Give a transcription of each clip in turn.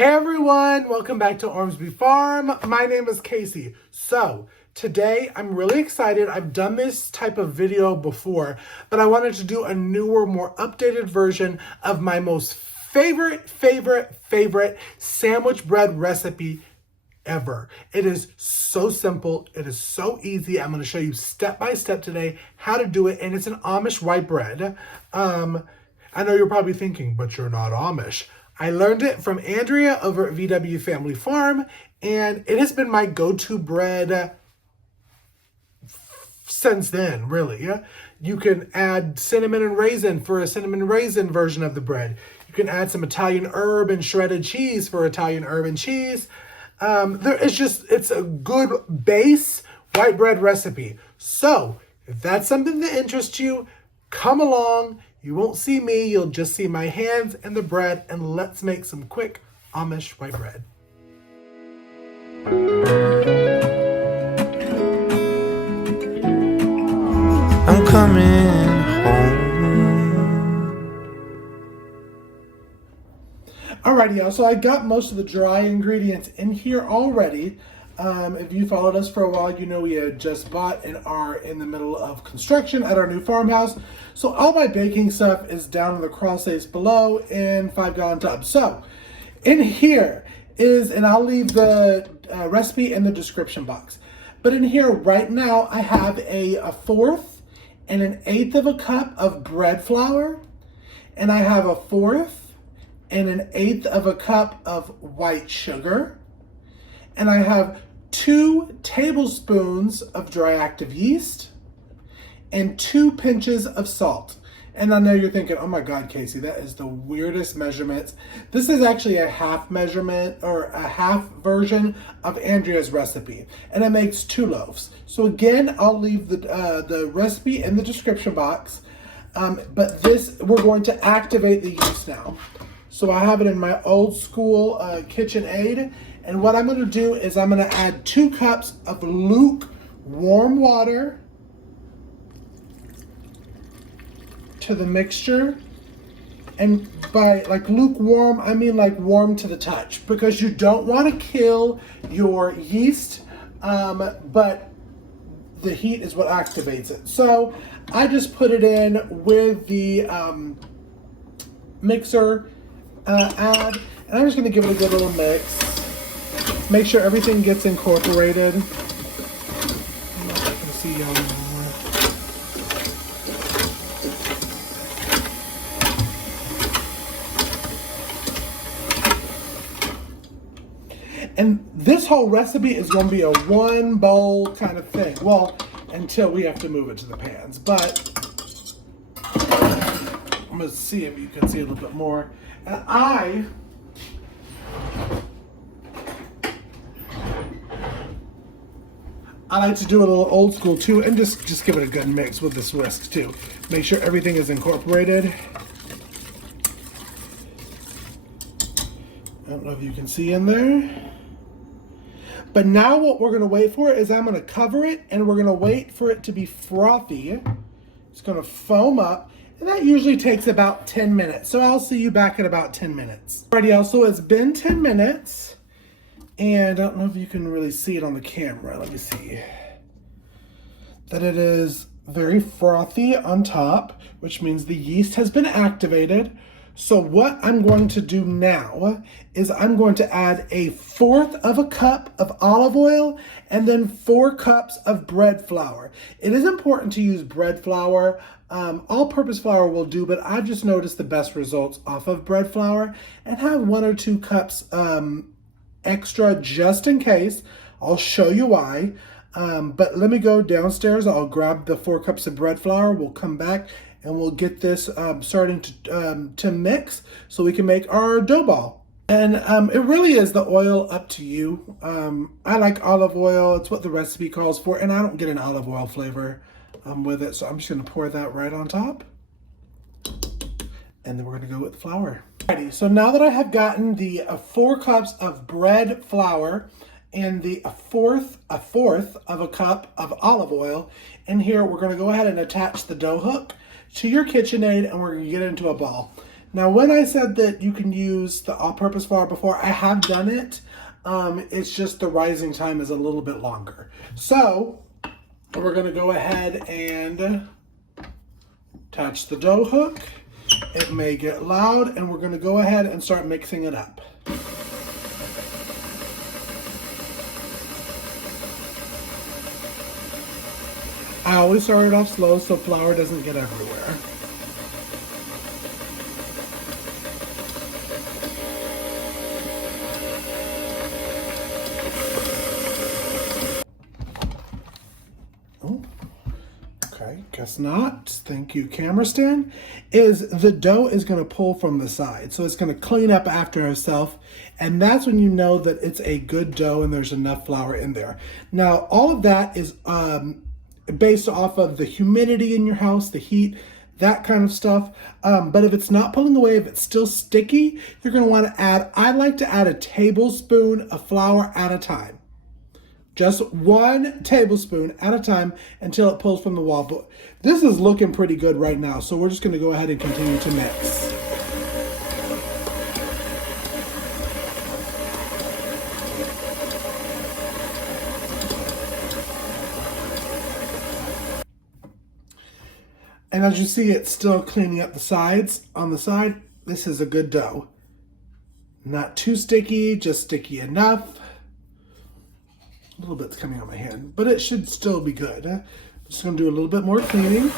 Hey everyone, welcome back to Ormsby Farm. My name is Casey. So today I'm really excited. I've done this type of video before, but I wanted to do a newer, more updated version of my most favorite sandwich bread recipe ever. It is so simple. It is so easy. I'm going to show you step by step today how to do it, and it's an Amish white bread. I know you're probably thinking, but you're not Amish. I learned it from Andrea over at VW Family Farm, and it has been my go-to bread since then, really. You can add cinnamon and raisin for a cinnamon raisin version of the bread. You can add some Italian herb and shredded cheese for Italian herb and cheese. It's a good base white bread recipe. So if that's something that interests you, come along. You won't see me, you'll just see my hands and the bread, and let's make some quick Amish white bread. I'm coming home. Alrighty, y'all, so I got most of the dry ingredients in here already. If you followed us for a while, you know we had just bought and are in the middle of construction at our new farmhouse. So all my baking stuff is down in the crawl space below in 5-gallon tubs. So in here is, and I'll leave the recipe in the description box. But in here right now, I have a fourth and an eighth of a cup of bread flour. And I have a fourth and an eighth of a cup of white sugar. And I have 2 tablespoons of dry active yeast and 2 pinches of salt. And I know you're thinking, oh my God, Casey, that is the weirdest measurements. This is actually a half measurement or a half version of Andrea's recipe, and it makes 2 loaves. So again, I'll leave the recipe in the description box, but we're going to activate the yeast now. So I have it in my old school KitchenAid. And what I'm going to do is I'm going to add 2 cups of lukewarm water to the mixture. And by like lukewarm, I mean like warm to the touch, because you don't want to kill your yeast, but the heat is what activates it. So I just put it in with the mixer and I'm just going to give it a good little mix. Make sure everything gets incorporated. I can see y'all more. And this whole recipe is going to be a 1 bowl kind of thing. Well, until we have to move it to the pans. But I'm going to see if you can see a little bit more. And I like to do a little old school too, and just give it a good mix with this whisk too. Make sure everything is incorporated. I don't know if you can see in there. But now what we're gonna wait for is I'm gonna cover it and we're gonna wait for it to be frothy. It's gonna foam up, and that usually takes about 10 minutes. So I'll see you back in about 10 minutes. Alrighty, y'all, so it's been 10 minutes. And I don't know if you can really see it on the camera. Let me see. That it is very frothy on top, which means the yeast has been activated. So what I'm going to do now is I'm going to add a 1/4 of a cup of olive oil and then 4 cups of bread flour. It is important to use bread flour. All-purpose flour will do, but I've just noticed the best results off of bread flour, and have 1 or 2 cups extra just in case. I'll show you why. But let me go downstairs. I'll grab the 4 cups of bread flour. We'll come back and we'll get this starting to mix so we can make our dough ball. And it really is the oil up to you. I like olive oil. It's what the recipe calls for, and I don't get an olive oil flavor with it. So I'm just going to pour that right on top. And then we're going to go with flour. Alrighty, so now that I have gotten the 4 cups of bread flour and the fourth of a cup of olive oil in here, we're going to go ahead and attach the dough hook to your KitchenAid, and we're going to get it into a ball. Now, when I said that you can use the all-purpose flour before, I have done it. It's just the rising time is a little bit longer. So we're going to go ahead and attach the dough hook. It may get loud, and we're going to go ahead and start mixing it up. I always start it off slow so flour doesn't get everywhere. Oh, okay, guess not. Thank you, camera stand. The dough is going to pull from the side, so it's going to clean up after itself, and that's when you know that it's a good dough and there's enough flour in there. Now, all of that is based off of the humidity in your house, the heat, that kind of stuff. But if it's not pulling away, if it's still sticky, you're going to want to add, I like to add a tablespoon of flour at a time. Just 1 tablespoon at a time until it pulls from the wall. But this is looking pretty good right now, so we're just going to go ahead and continue to mix. And as you see, it's still cleaning up the sides. On the side, this is a good dough. Not too sticky, just sticky enough. A little bit's coming on my hand, but it should still be good. I'm just gonna do a little bit more cleaning.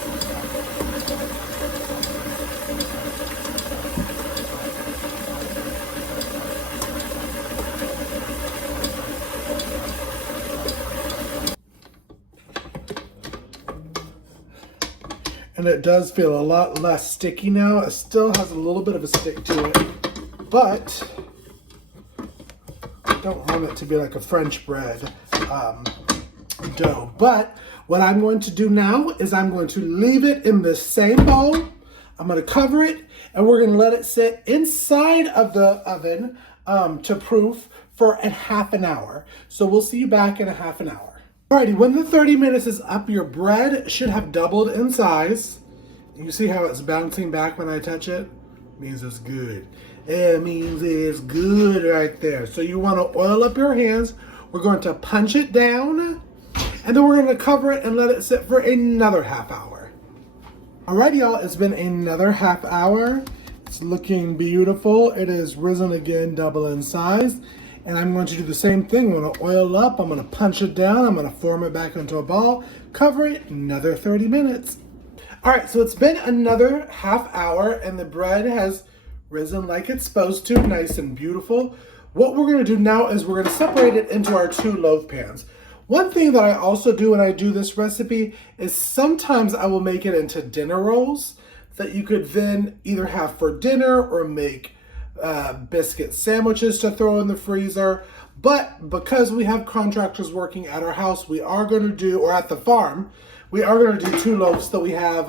And it does feel a lot less sticky now. It still has a little bit of a stick to it, but I don't want it to be like a French bread dough. But what I'm going to do now is I'm going to leave it in the same bowl. I'm going to cover it, and we're going to let it sit inside of the oven to proof for a half an hour. So we'll see you back in a half an hour. Alrighty, when the 30 minutes is up, your bread should have doubled in size. You see how it's bouncing back when I touch it? Means it's good. It means it's good right there. So you want to oil up your hands. We're going to punch it down, and then we're going to cover it and let it sit for another half hour. Alrighty, y'all, it's been another half hour. It's looking beautiful. It is risen again, double in size. And I'm going to do the same thing. I'm going to oil up, I'm going to punch it down, I'm going to form it back into a ball, cover it, another 30 minutes. All right, so it's been another half hour, and the bread has risen like it's supposed to, nice and beautiful. What we're going to do now is we're going to separate it into our 2 loaf pans. One thing that I also do when I do this recipe is sometimes I will make it into dinner rolls that you could then either have for dinner or make biscuit sandwiches to throw in the freezer. But because we have contractors working at our house, we are going to do, or at the farm, we are going to do 2 loaves so we have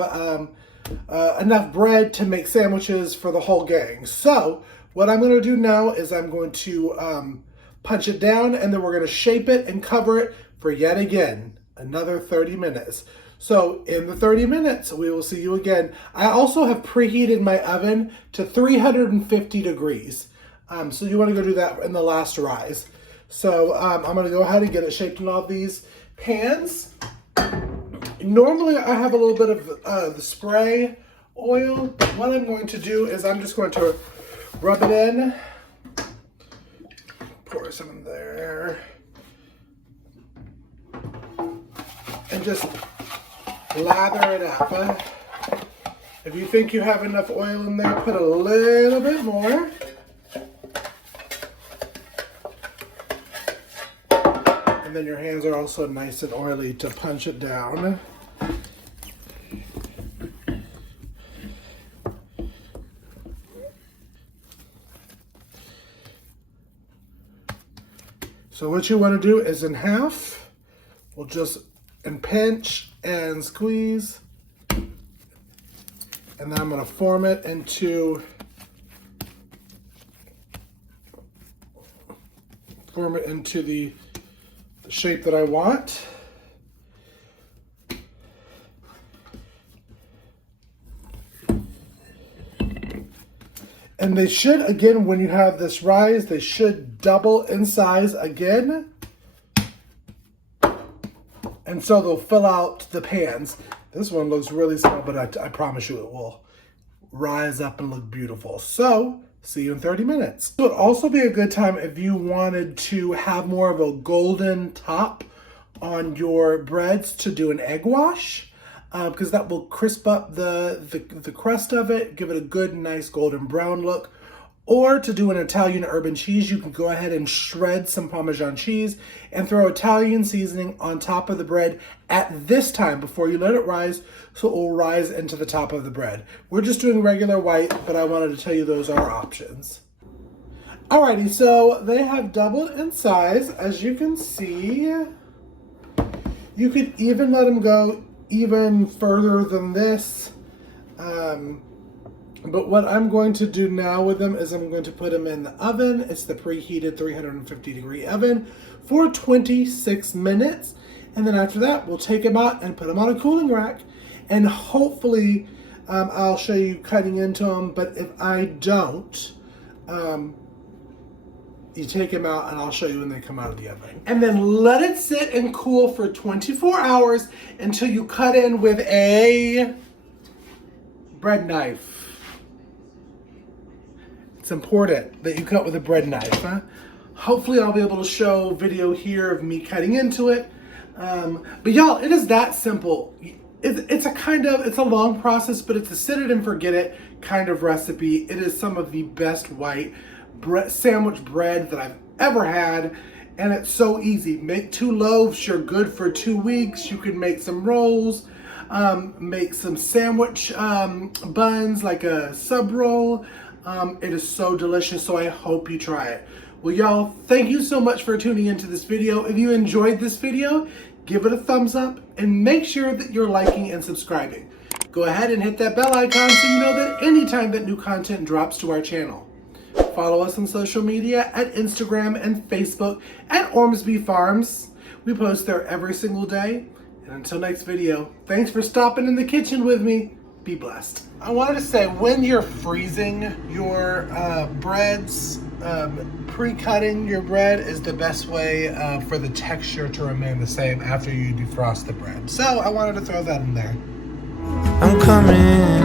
enough bread to make sandwiches for the whole gang. So what I'm going to do now is I'm going to punch it down, and then we're going to shape it and cover it for yet again another 30 minutes. So in the 30 minutes, we will see you again. I also have preheated my oven to 350 degrees. So you want to go do that in the last rise. So I'm going to go ahead and get it shaped in all these pans. Normally I have a little bit of the spray oil, but what I'm going to do is I'm just going to rub it in. Pour some in there. And just lather it up. If you think you have enough oil in there, put a little bit more. And then your hands are also nice and oily to punch it down. So what you want to do is in half, we'll just pinch and squeeze, and then I'm going to form it into the shape that I want. And they should, again, when you have this rise, they should double in size again. And so they'll fill out the pans. This one looks really small, but I promise you it will rise up and look beautiful. So, see you in 30 minutes. It would also be a good time if you wanted to have more of a golden top on your breads to do an egg wash. Because that will crisp up the crust of it, give it a good, nice golden brown look. Or to do an Italian urban cheese, you can go ahead and shred some Parmesan cheese and throw Italian seasoning on top of the bread at this time before you let it rise, so it will rise into the top of the bread. We're just doing regular white, but I wanted to tell you those are options. Alrighty, so they have doubled in size, as you can see. You could even let them go even further than this. But what I'm going to do now with them is I'm going to put them in the oven. It's the preheated 350-degree oven for 26 minutes. And then after that, we'll take them out and put them on a cooling rack. And hopefully, I'll show you cutting into them. But if I don't, you take them out and I'll show you when they come out of the oven. And then let it sit and cool for 24 hours until you cut in with a bread knife. It's important that you cut with a bread knife. Hopefully I'll be able to show video here of me cutting into it. But y'all, it is that simple. It's a long process, but it's a set it and forget it kind of recipe. It is some of the best white sandwich bread that I've ever had, and it's so easy. Make 2 loaves, you're good for 2 weeks. You can make some rolls, make some sandwich buns like a sub roll. It is so delicious, so I hope you try it. Well, y'all, thank you so much for tuning into this video. If you enjoyed this video, give it a thumbs up and make sure that you're liking and subscribing. Go ahead and hit that bell icon so you know that anytime that new content drops to our channel. Follow us on social media at Instagram and Facebook at Ormsby Farms. We post there every single day. And until next video, thanks for stopping in the kitchen with me. Be blessed. I wanted to say, when you're freezing your breads, pre-cutting your bread is the best way for the texture to remain the same after you defrost the bread. So I wanted to throw that in there. I'm coming